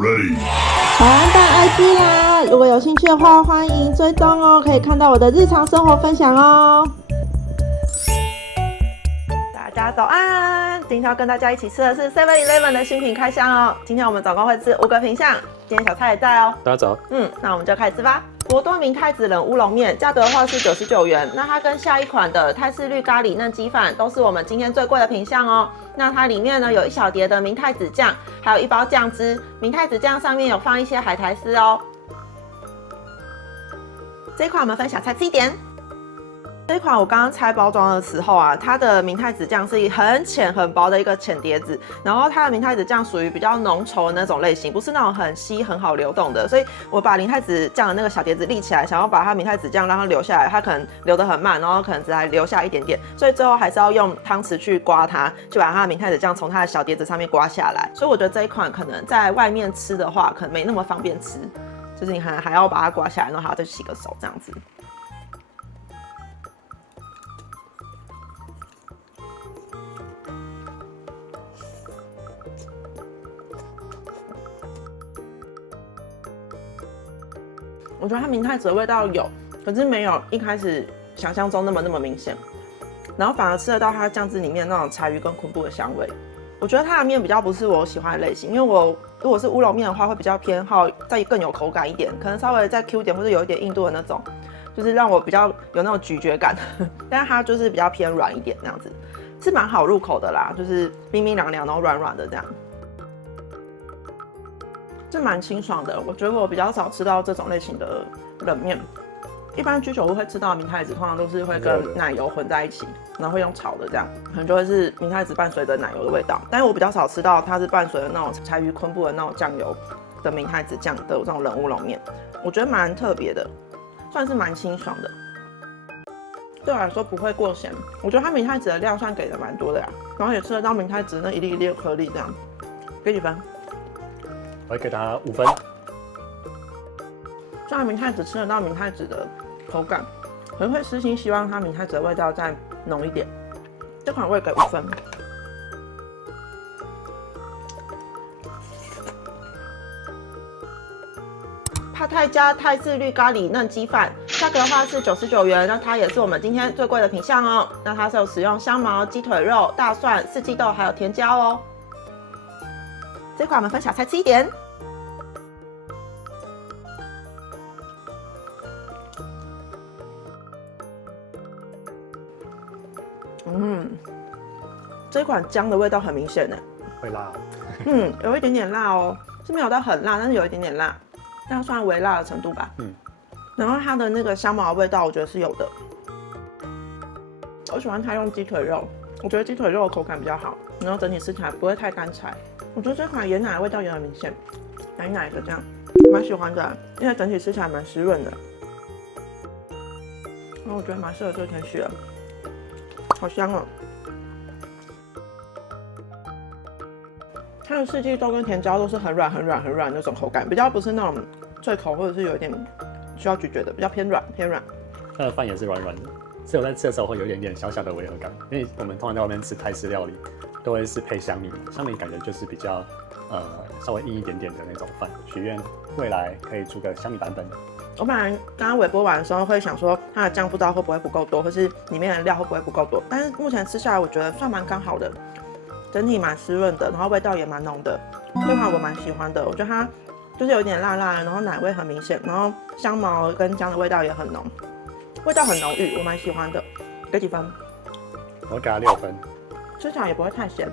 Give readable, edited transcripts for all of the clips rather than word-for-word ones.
Ready。早安蛋 IG 啦！如果有兴趣的话，欢迎追踪哦，可以看到我的日常生活分享哦。大家早安！今天要跟大家一起吃的是 7-Eleven 的新品开箱哦。今天我们总共会吃5个品项，今天小蔡也在哦。大家早。那我们就开始吃吧。博多明太子冷乌龙面，价格的话是99元。那它跟下一款的泰式绿咖喱嫩鸡饭都是我们今天最贵的品项哦。那它里面呢有一小碟的明太子酱，还有一包酱汁。明太子酱上面有放一些海苔丝哦。这一款我们分小菜吃一点。这一款我刚刚拆包装的时候啊，它的明太子酱是很浅很薄的一个浅碟子，然后它的明太子酱属于比较浓稠的那种类型，不是那种很稀很好流动的，所以我把明太子酱的那个小碟子立起来，想要把它明太子酱让它流下来，它可能流得很慢，然后可能只还留下一点点，所以最后还是要用汤匙去刮它，就把它的明太子酱从它的小碟子上面刮下来。所以我觉得这一款可能在外面吃的话，可能没那么方便吃，就是你还要把它刮下来，然后还要再洗个手这样子。我觉得它明太子的味道有，可是没有一开始想象中那么明显，然后反而吃得到它酱汁里面那种柴鱼跟昆布的香味。我觉得它的面比较不是我喜欢的类型，因为我如果是乌龙面的话，会比较偏好再更有口感一点，可能稍微再 Q 点或者有一点硬度的那种，就是让我比较有那种咀嚼感。但是它就是比较偏软一点，那样子是蛮好入口的啦，就是冰冰凉凉，然后软软的这样。这蛮清爽的，我觉得我比较少吃到这种类型的冷面。一般居酒屋会吃到的明太子，通常都是会跟奶油混在一起，然后会用炒的这样，可能就会是明太子伴随着奶油的味道。但是我比较少吃到它是伴随着那种柴鱼昆布的那种酱油的明太子酱的这种冷乌龙面，我觉得蛮特别的，算是蛮清爽的。对我来说不会过咸，我觉得它明太子的量算给的蛮多的呀，然后也吃得到明太子那一粒一粒的颗粒这样。给几分？我会给它5分。虽然明太子吃得到明太子的口感，可能会私心希望它明太子的味道再浓一点。这款我也给5分。帕泰加泰式绿咖喱嫩鸡饭，价格的话是99元，那它也是我们今天最贵的品项哦。那它是有使用香茅、鸡腿肉、大蒜、四季豆还有甜椒哦。这款我们分小菜吃一点。这款姜的味道很明显呢，会辣。有一点点辣哦，是没有到很辣，但是有一点点辣，但算微辣的程度吧。然后它的那个香茅的味道，我觉得是有的。我喜欢它用鸡腿肉，我觉得鸡腿肉的口感比较好，然后整体吃起来不会太干柴。我觉得这款椰奶的味道也很明显，奶奶的这样，蛮喜欢的，因为整体吃起来蛮湿润的。然后我觉得蛮适合做甜食的，好香哦。它的四季豆跟甜椒都是很软那种口感，比较不是那种脆口或者是有一点需要咀嚼的，比较偏软。它的饭也是软软的，所以我在吃的时候会有一点点小小的违和感，因为我们通常在外面吃泰式料理都会是配香米，香米感觉就是比较稍微硬一点点的那种饭。许愿未来可以出个香米版本。我本来刚刚微波完的时候会想说它的酱不知道会不会不够多，或是里面的料会不会不够多，但是目前吃下来我觉得算蛮刚好的。整体蛮湿润的，然后味道也蛮浓的，这款我蛮喜欢的。我觉得它就是有点辣辣的，然后奶味很明显，然后香茅跟姜的味道也很浓，味道很浓郁，我蛮喜欢的。给几分？我给它6分。吃起来也不会太咸，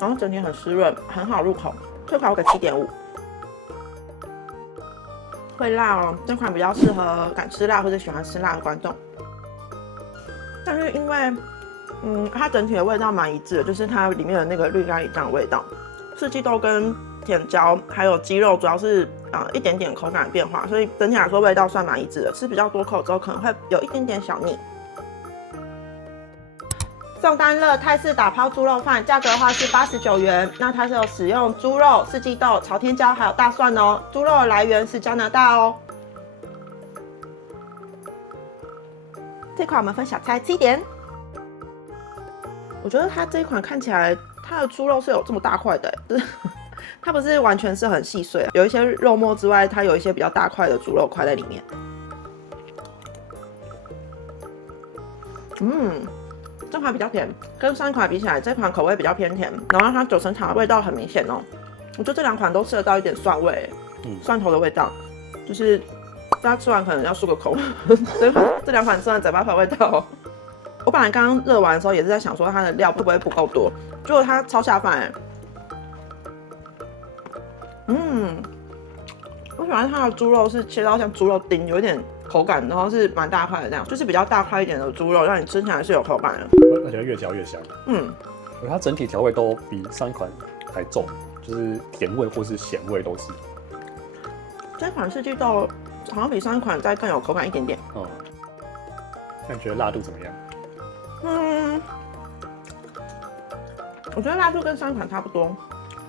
然后整体很湿润，很好入口。这款我给7.5。会辣哦，这款比较适合敢吃辣或者喜欢吃辣的观众。但是因为它整体的味道蛮一致的，就是它里面的那个绿咖喱酱的味道，四季豆跟甜椒还有鸡肉主要是一点点口感的变化，所以整体来说味道算蛮一致的。吃比较多口之后可能会有一点点小腻。宋丹乐泰式打抛猪肉饭，价格的话是89元，那它是有使用猪肉、四季豆、朝天椒还有大蒜哦，猪肉的来源是加拿大哦。这款我们分小菜吃一点。我觉得它这一款看起来，它的猪肉是有这么大块的，就是它不是完全是很细碎，有一些肉末之外，它有一些比较大块的猪肉块在里面。这款比较甜，跟上一款比起来，这款口味比较偏甜，然后它九层塔的味道很明显哦。我觉得这2款都吃得到一点蒜味，蒜头的味道，就是大家吃完可能要漱个口。这2款吃完嘴巴有味道哦。我本来刚刚热完的时候也是在想说它的料会不会不够多，结果它超下饭我喜欢它的猪肉是切到像猪肉丁，有一点口感，然后是蛮大块的这样，就是比较大块一点的猪肉，让你吃起来是有口感的。而且越嚼越香。它整体调味都比上一款还重，就是甜味或是咸味都是。这款四季豆好像比上一款再更有口感一点点。那你觉得辣度怎么样？我觉得辣度跟上一款差不多。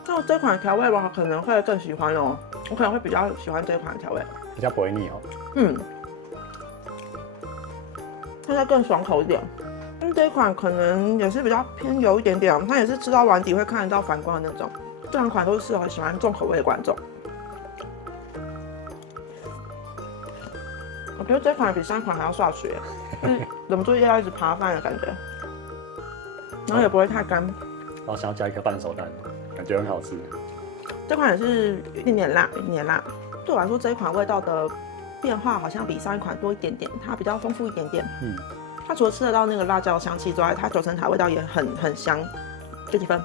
那这款调味我可能会更喜欢哦，我可能会比较喜欢这款调味，比较不会腻哦。它再更爽口一点。这一款可能也是比较偏油一点点，它也是吃到碗底会看得到反光的那种。这2款都是适合喜欢重口味的观众。我觉得这款比上一款还要下血，忍不住要一直扒饭的感觉，然后也不会太干。然后想要加一颗半熟蛋，感觉很好吃。这款也是有一点辣，对我来说这一款味道的变化好像比上一款多一点点，它比较丰富一点点。它除了吃得到那个辣椒香气之外，它九层塔味道也很香。这几分？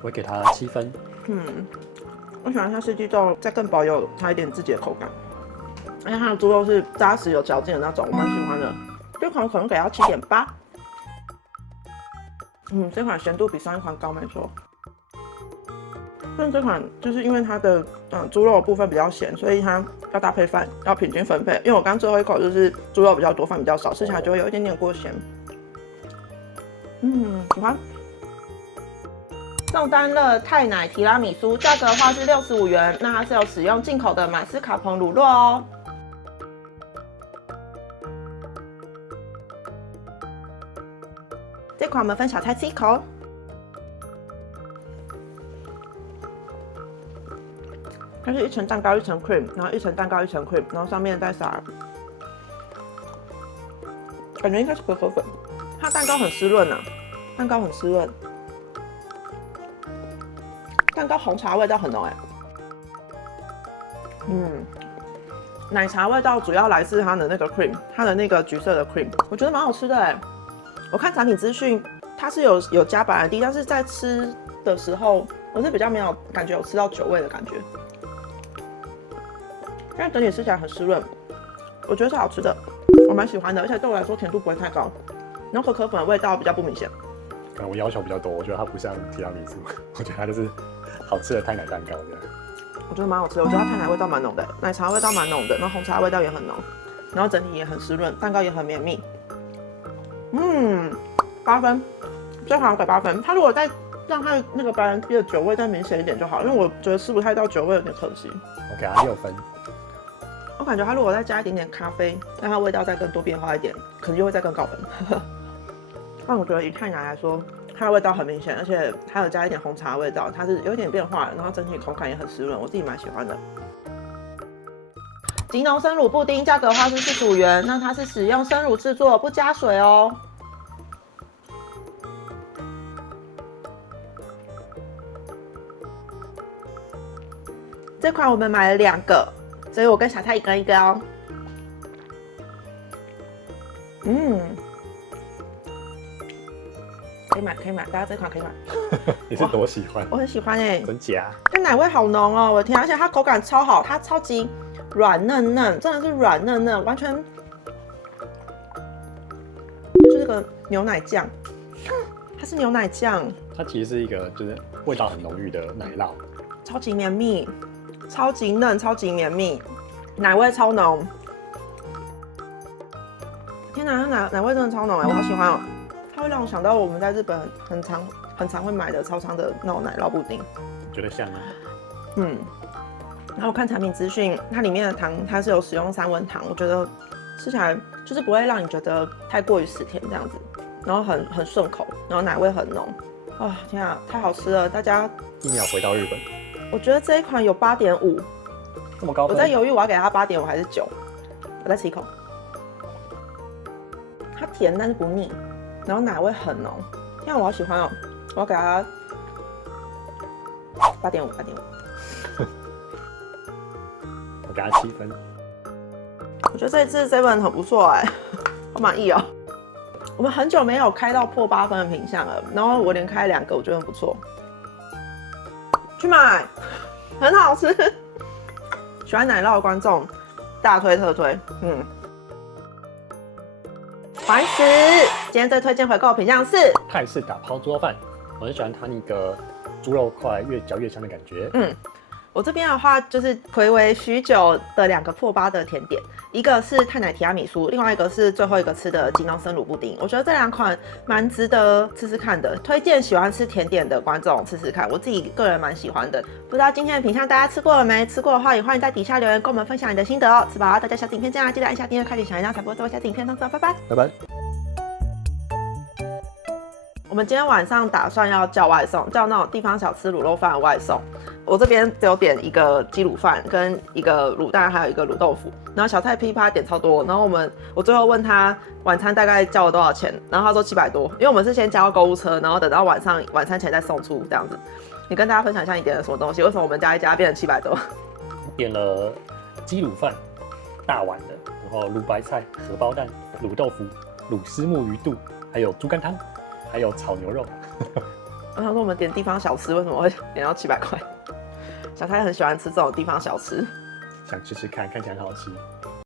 我会给它7分。我喜欢它四季豆再更保有它一点自己的口感，而且它的猪肉是扎实有嚼劲的那种，我蛮喜欢的。这款我可能给它7.8。这款咸度比上一款高没错。但这款就是因为它的猪肉的部分比较咸，所以它要搭配饭，要平均分配。因为我刚最后一口就是猪肉比较多，饭比较少，吃起来就会有一点点过咸。喜欢。宋丹乐泰奶提拉米苏，价格的话是65元，那它是有使用进口的马斯卡彭乳酪哦。这款我们分小菜吃一口。它是一层蛋糕一层 cream， 然后一层蛋糕一层 cream， 然后上面再撒，感觉应该是可可粉。它蛋糕很湿润啊，蛋糕很湿润，蛋糕红茶味道很浓奶茶味道主要来自它的那个 cream， 它的那个橘色的 cream， 我觉得蛮好吃的我看产品资讯，它是有加白兰地，但是在吃的时候，我是比较没有感觉有吃到酒味的感觉。因为整体吃起来很湿润，我觉得是好吃的，我蛮喜欢的，而且对我来说甜度不会太高，然后可可粉的味道比较不明显。可能我要求比较多，我觉得它不像提拉米苏，我觉得它就是好吃的泰奶蛋糕这样。我觉得蛮好吃的，我觉得它泰奶味道蛮浓的，奶茶味道蛮浓的，然后红茶味道也很浓，然后整体也很湿润，蛋糕也很绵密。8分，这款我给8分。它如果再让它那个白兰地的酒味再明显一点就好，因为我觉得吃不太到酒味有点可惜。我给它6分。我感觉它如果再加一点点咖啡，让它味道再更多变化一点，可能就会再更高分。但我觉得以泰奶来说，它的味道很明显，而且它有加一点红茶味道，它是有点变化的，然后整体口感也很湿润，我自己蛮喜欢的。吉农生乳布丁价格的话是45元，那它是使用生乳制作，不加水哦。这款我们买了2个，所以我跟小蔡一个一个哦。可以买，可以买，大家这款可以买。你是多喜欢？我很喜欢真假？它奶味好浓哦，我的天，而且它口感超好，它超级软嫩嫩，真的是软嫩嫩，完全就是这个牛奶酱，它是牛奶酱。它其实是一个就是味道很浓郁的奶酪，超级绵密，超级嫩，超级绵密，奶味超浓。天哪，它奶味真的超浓我好喜欢哦。它会让我想到我们在日本很常会买的超商的那种奶酪布丁，觉得像吗？然后我看产品资讯，它里面的糖它是有使用3温糖，我觉得吃起来就是不会让你觉得太过于死甜这样子，然后很顺口，然后奶味很浓，哦，天啊，太好吃了！大家，1秒回到日本，我觉得这一款有8.5，这么高分。我在犹豫我要给它8.5还是9。我再吃一口，它甜但是不腻，然后奶味很浓，天啊，我好喜欢哦！我要给它8.5。我给它7分。我觉得这次 Seven 很不错哎，好满意哦。我们很久没有开到破8分的品项了，然后我连开2个，我觉得很不错。去买，很好吃。喜欢奶酪的观众，大推特推。怀石，今天最推荐回购品项是泰式打抛猪肉饭，我很喜欢它那个猪肉块越嚼越香的感觉。我这边的话就是睽违许久的2个破8的甜点，一个是泰奶提拉米苏，另外一个是最后一个吃的吉农生乳布丁。我觉得这2款蛮值得吃吃看的，推荐喜欢吃甜点的观众吃吃看，我自己个人蛮喜欢的。不知道今天的品项大家吃过了没？吃过的话也欢迎在底下留言跟我们分享你的心得哦。吃饱了，大家下次影片见啦！记得按下订阅、开启小铃铛，才不会错过下次影片通知哦。拜拜，拜拜。我们今天晚上打算要叫外送，叫那种地方小吃卤肉饭的外送。我这边只有点一个鸡卤饭跟一个卤蛋，还有一个卤豆腐，然后小菜噼啪点超多。然后我最后问他晚餐大概叫了多少钱，然后他说700多，因为我们是先加到购物车，然后等到晚餐前再送出这样子。你跟大家分享一下你点了什么东西？为什么我们加一加变成700多？点了鸡卤饭，大碗的，然后卤白菜、荷包蛋、卤豆腐、卤丝木鱼肚，还有猪肝汤，还有炒牛肉。我想说我们点地方小吃为什么会点到700块？小蔡很喜欢吃这种地方小吃，想吃吃看，看起来很好吃。